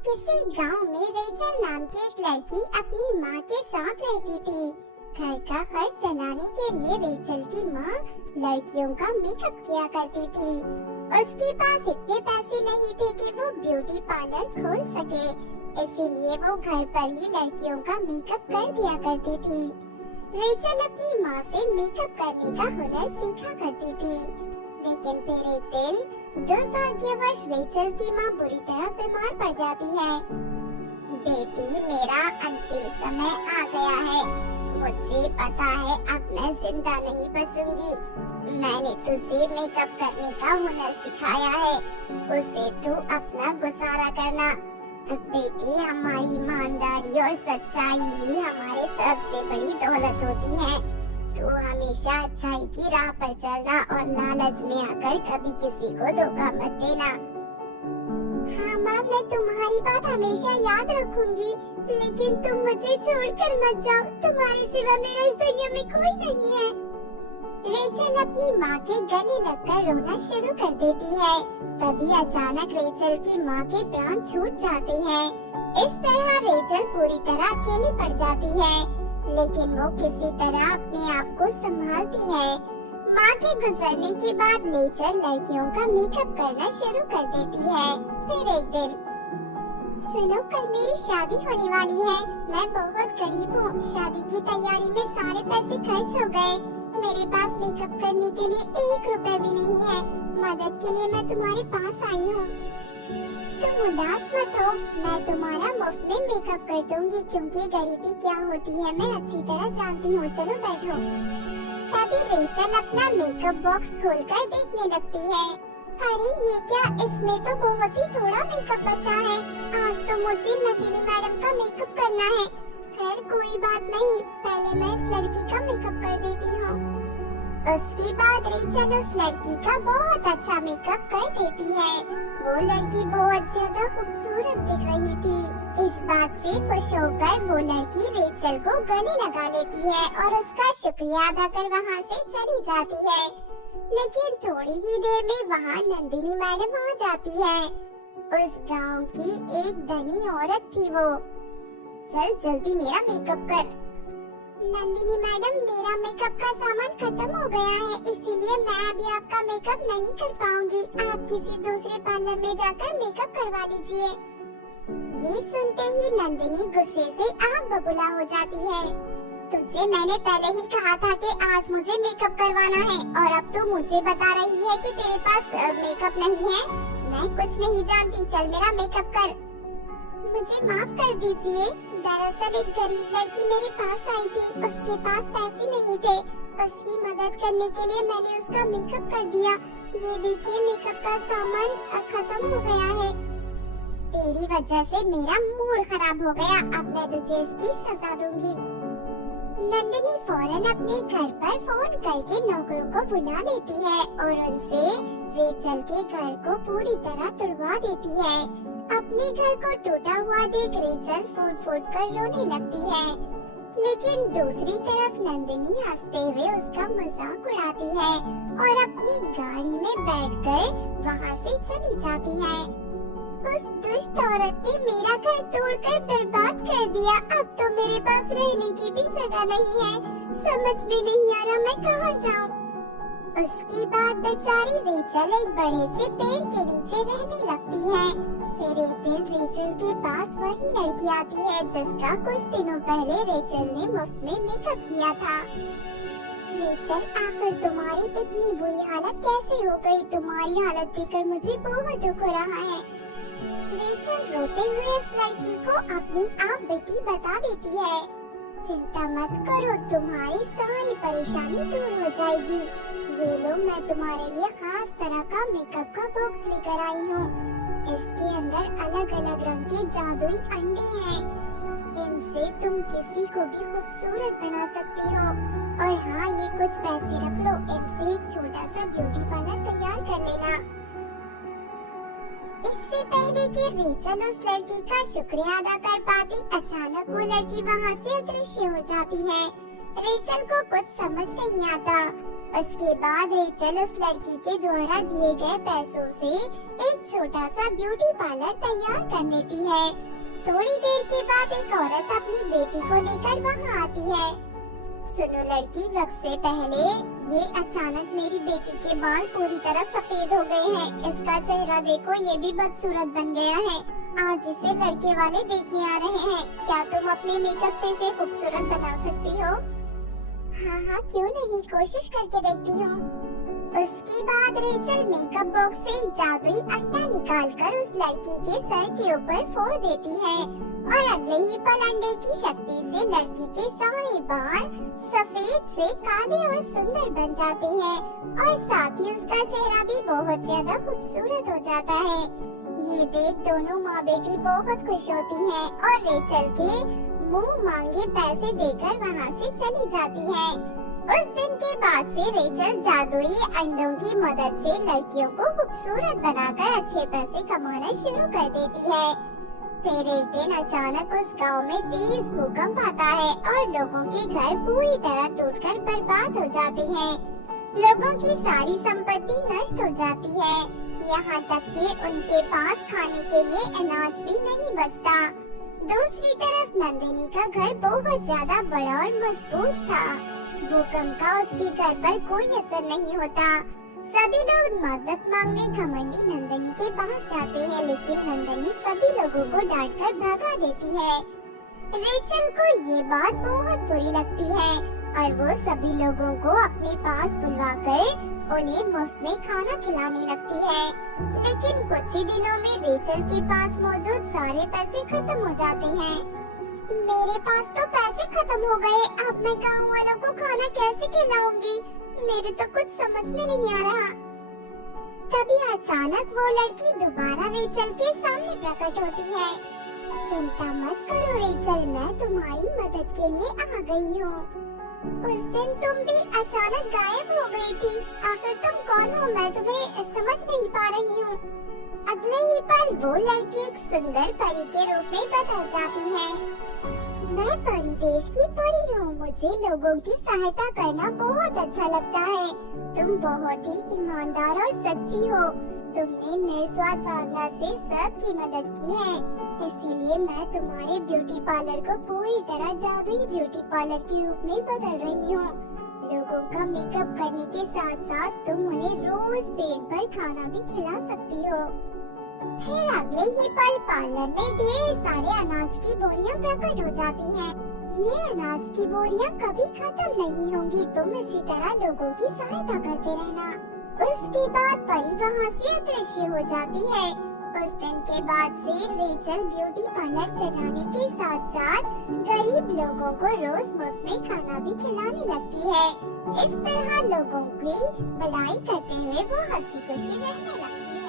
किसी गांव में रेचल नाम की एक लड़की अपनी माँ के साथ रहती थी। घर का खर्च चलाने के लिए रेचल की माँ लड़कियों का मेकअप किया करती थी। उसके पास इतने पैसे नहीं थे कि वो ब्यूटी पार्लर खोल सके, इसीलिए वो घर पर ही लड़कियों का मेकअप कर दिया करती थी। रेचल अपनी माँ से मेकअप करने का हुनर सीखा करती थी, लेकिन फिर एक दिन दुर्भाग्यवश रेचल की माँ बुरी तरह बीमार पड़ जाती है। बेटी, मेरा अंतिम समय आ गया है। मुझे पता है अब मैं जिंदा नहीं बचूंगी। मैंने तुझे मेकअप करने का हुनर सिखाया है, उसे तू अपना गुजारा करना। बेटी, हमारी ईमानदारी और सच्चाई ही हमारे सबसे बड़ी दौलत होती है। तू हमेशा अच्छाई की राह पर चलना और लालच में आकर कभी किसी को धोखा मत देना। हाँ माँ, मैं तुम्हारी बात हमेशा याद रखूंगी, लेकिन तुम मुझे छोड़कर मत जाओ। तुम्हारे सिवा मेरा इस दुनिया में कोई नहीं है। रेचल अपनी माँ के गले लगकर रोना शुरू कर देती है। तभी अचानक रेचल की माँ के प्राण छूट जाते हैं। इस तरह रेचल पूरी तरह अकेली पड़ जाती है, लेकिन वो किसी तरह अपने आप को संभालती है। माँ के गुजरने के बाद रेचल लड़कियों का मेकअप करना शुरू कर देती है। फिर एक दिन, सुनो, कल मेरी शादी होने वाली है। मैं बहुत गरीब हूँ। शादी की तैयारी में सारे पैसे खर्च हो गए। मेरे पास मेकअप करने के लिए 1 रुपए भी नहीं है। मदद के लिए मैं तुम्हारे पास आई हूँ। तुम उदास मत हो, मैं तुम्हारा मुफ्त में मेकअप कर दूंगी, क्योंकि गरीबी क्या होती है मैं अच्छी तरह जानती हूँ। चलो बैठो। तभी रेचल अपना मेकअप बॉक्स खोलकर देखने लगती है। अरे ये क्या, इसमें तो बहुत ही थोड़ा मेकअप बचा है। आज तो मुझे नंदिनी मैडम का मेकअप करना है। खैर कोई बात नहीं, पहले मैं इस लड़की का मेकअप कर देती हूँ। उसके बाद रेचल उस लड़की का बहुत अच्छा मेकअप कर देती है। वो लड़की बहुत ज्यादा खूबसूरत दिख रही थी। इस बात से खुश होकर वो लड़की रेचल को गले लगा लेती है और उसका शुक्रिया अदा कर वहाँ से चली जाती है। लेकिन थोड़ी ही देर में वहाँ नंदिनी मैडम आ जाती है। उस गांव की एक धनी औरत थी वो। चल जल्दी मेरा मेकअप कर। नंदिनी मैडम, मेरा मेकअप का सामान खत्म हो गया है, इसीलिए मैं अभी आपका मेकअप नहीं कर पाऊंगी। आप किसी दूसरे पार्लर में जाकर मेकअप करवा लीजिए। ये सुनते ही नंदिनी गुस्से से आग बबूला हो जाती है। तुझे मैंने पहले ही कहा था कि आज मुझे मेकअप करवाना है, और अब तू मुझे बता रही है कि तेरे पास मेकअप नहीं है। मैं कुछ नहीं जानती, चल मेरा मेकअप कर। मुझे माफ कर दीजिए, दरअसल एक गरीब लड़की मेरे पास आई थी। उसके पास पैसे नहीं थे। उसकी मदद करने के लिए मैंने उसका मेकअप कर दिया। ये देखिए, मेकअप का सामान खत्म हो गया है। तेरी वजह से मेरा मूड खराब हो गया। अब मैं तुझे इसकी सजा दूंगी। नंदिनी फौरन अपने घर पर फोन करके नौकरों को बुला लेती है और उनसे रेचल के घर को पूरी तरह तुड़वा देती है। अपने घर को टूटा हुआ देख रेचल फूट कर रोने लगती है, लेकिन दूसरी तरफ नंदिनी हंसते हुए उसका मजाक उड़ाती है और अपनी गाड़ी में बैठकर वहाँ से चली जाती है। उस दुष्ट औरत ने मेरा घर तोड़कर बर्बाद कर दिया। अब तो मेरे पास रहने की भी जगह नहीं है। समझ में नहीं आ रहा मैं कहाँ जाऊँ। उसके बाद बेचारी रेचल एक बड़े से पेड़ के नीचे रहने लगती है। फिर एक दिन रेचल के पास वही लड़की आती है जिसका कुछ दिनों पहले रेचल ने मुफ्त में मेकअप किया था। रेचल, आखिर तुम्हारी इतनी बुरी हालत कैसे हो गई? तुम्हारी हालत देखकर मुझे बहुत दुख हो रहा है। रेचल रोते हुए इस लड़की को अपनी आप बीती बता देती है। चिंता मत करो, तुम्हारी सारी परेशानी दूर हो जाएगी। ये लो, मैं तुम्हारे लिए खास तरह का मेकअप का बॉक्स लेकर आई हूँ। इसके अंदर अलग अलग रंग के जादुई अंडे हैं। इनसे तुम किसी को भी खूबसूरत बना सकती हो। और हाँ, ये कुछ पैसे रख लो, इनसे एक छोटा सा ब्यूटी पार्लर तैयार कर लेना। इससे पहले कि रेचल उस लड़की का शुक्रिया अदा कर पाती, अचानक वो लड़की वहाँ से अदृश्य हो जाती है। रेचल को कुछ समझ नहीं आता। उसके बाद रेचल उस लड़की के द्वारा दिए गए पैसों से एक छोटा सा ब्यूटी पार्लर तैयार कर लेती है। थोड़ी देर के बाद एक औरत अपनी बेटी को लेकर वहाँ आती है। सुनो लड़की, वक्त से पहले ये अचानक मेरी बेटी के बाल पूरी तरह सफेद हो गए हैं। इसका चेहरा देखो, ये भी बदसूरत बन गया है। आज इसे लड़के वाले देखने आ रहे हैं। क्या तुम अपने मेकअप से इसे खूबसूरत बना सकती हो? हाँ हाँ, क्यों नहीं, कोशिश करके देखती हूँ। उसके बाद रेचल मेकअप बॉक्स से जादुई अंडा निकालकर उस लड़की के सर के ऊपर फोड़ देती है और अगले ही पल अंडे की शक्ति से लड़की के सारे बाल सफेद से काले और सुंदर बन जाते हैं और साथ ही उसका चेहरा भी बहुत ज्यादा खूबसूरत हो जाता है। ये देख दोनों माँ बेटी बहुत खुश होती हैं और रेचल के मुंह मांगे पैसे देकर वहाँ से चली जाती है। उस दिन के बाद से रेचल जादुई अंडों की मदद से लड़कियों को खूबसूरत बनाकर अच्छे पैसे कमाना शुरू कर देती है। फिर एक दिन अचानक उस गांव में तेज भूकंप आता है और लोगों के घर पूरी तरह टूटकर बर्बाद हो जाते हैं। लोगों की सारी संपत्ति नष्ट हो जाती है, यहाँ तक कि उनके पास खाने के लिए अनाज भी नहीं बचता। दूसरी तरफ नंदिनी का घर बहुत ज्यादा बड़ा और मजबूत था। भूकंप का उसके घर पर कोई असर नहीं होता। सभी लोग मदद मांगने घमंडी नंदिनी के पास जाते हैं, लेकिन नंदिनी सभी लोगों को डांटकर भगा देती है। रेचल को ये बात बहुत बुरी लगती है और वो सभी लोगों को अपने पास बुलवाकर उन्हें मुफ्त में खाना खिलाने लगती है। लेकिन कुछ ही दिनों में रेचल के पास मौजूद सारे पैसे खत्म हो जाते हैं। मेरे पास तो पैसे खत्म हो गए, अब मैं गाँव वालों को खाना कैसे खिलाऊंगी? मेरे तो कुछ समझ में नहीं आ रहा। तभी अचानक वो लड़की दोबारा रेचल के सामने प्रकट होती है। चिंता मत करो रेचल, मैं तुम्हारी मदद के लिए आ गई हूँ। उस दिन तुम भी अचानक गायब हो गई थी। आखिर तुम कौन हो? मैं तुम्हें समझ नहीं पा रही हूँ। अगले ही पल वो लड़की एक सुंदर परी के रूप में बदल जाती है। मैं परी देश की परी हूँ। मुझे लोगों की सहायता करना बहुत अच्छा लगता है। तुम बहुत ही ईमानदार और सच्ची हो। तुमने निस्वार्थ भावना से सबकी मदद की है, इसीलिए मैं तुम्हारे ब्यूटी पार्लर को पूरी तरह जादुई ब्यूटी पार्लर के रूप में बदल रही हूँ। लोगों का मेकअप करने के साथ साथ तुम उन्हें रोज पेट भर खाना भी खिला सकती हो। फिर अगले ही पल पार्लर में ढेर सारे अनाज की बोरियां प्रकट हो जाती हैं। ये अनाज की बोरियां कभी खत्म नहीं होंगी। तुम इसी तरह लोगों की सहायता करते रहना। उसके बाद परी वहाँ से अदृश्य हो जाती है। उस दिन के बाद से रेचल ब्यूटी पार्लर चलाने के साथ साथ गरीब लोगों को रोज मुफ्त में खाना भी खिलाने लगती है। इस तरह लोगों की भलाई करते हुए वो हंसी खुशी रहने लगती है।